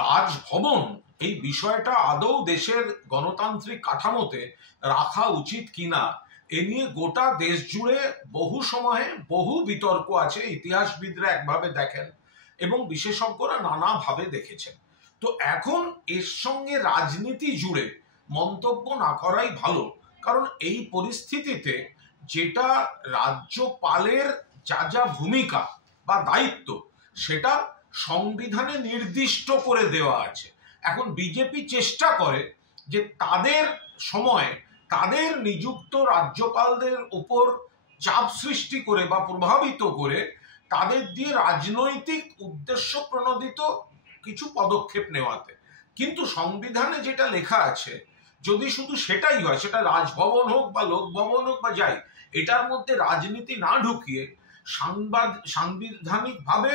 রাজভবন এই বিষয়টা আদৌ দেশের গণতান্ত্রিক কাঠামোতে রাখা উচিত কিনা এ নিয়ে গোটা দেশ জুড়ে বহু সময়ে বহু বিতর্ক আছে। ইতিহাসবিদরা একভাবে দেখেন এবং বিশেষজ্ঞরা নানাভাবে দেখেছেন। তো এখন এর সঙ্গে রাজনীতি জুড়ে মন্তব্য না করাই ভালো, কারণ এই পরিস্থিতিতে যেটা রাজ্যপালের যা যা ভূমিকা বা দায়িত্ব সেটা সংবিধানে নির্দিষ্ট করে দেওয়া আছে। এখন বিজেপি চেষ্টা করে যে তাদের সময় তাদের নিযুক্ত রাজ্যপালদের উপর চাপ সৃষ্টি করে বা প্রভাবিত করে তাদের দিয়ে রাজনৈতিক উদ্দেশ্য প্রণোদিত কিছু পদক্ষেপ নেওয়াতে। কিন্তু সংবিধানে যেটা লেখা আছে যদি শুধু সেটাই হয়, সেটা রাজভবন হোক বা লোকভবন হোক বা যাই, এটার মধ্যে রাজনীতি না ঢুকিয়ে সাংবিধানিকভাবে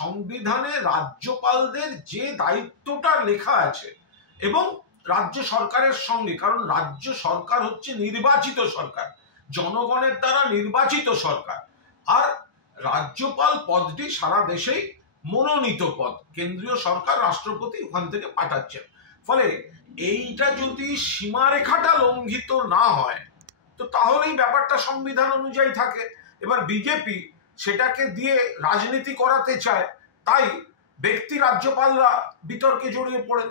সংবিধানে রাজ্যপালদের যে দায়িত্বটা লেখা আছে এবং রাজ্য সরকারের সঙ্গে, কারণ রাজ্য সরকার হচ্ছে নির্বাচিত সরকার, জনগণের দ্বারা নির্বাচিত সরকার, আর রাজ্যপাল পদটি সারা দেশেই মনোনীত পদ, কেন্দ্রীয় সরকার রাষ্ট্রপতি ওখান থেকে পাঠাচ্ছেন। ফলে এইটা যদি সীমারেখাটা লঙ্ঘিত না হয় তো তাহলেই ব্যাপারটা সংবিধান অনুযায়ী থাকে। এবার বিজেপি সেটাকে দিয়ে রাজনীতি করাতে চায়, তাই ব্যক্তি রাজ্যপালরা বিতর্কে জড়িয়ে পড়েন।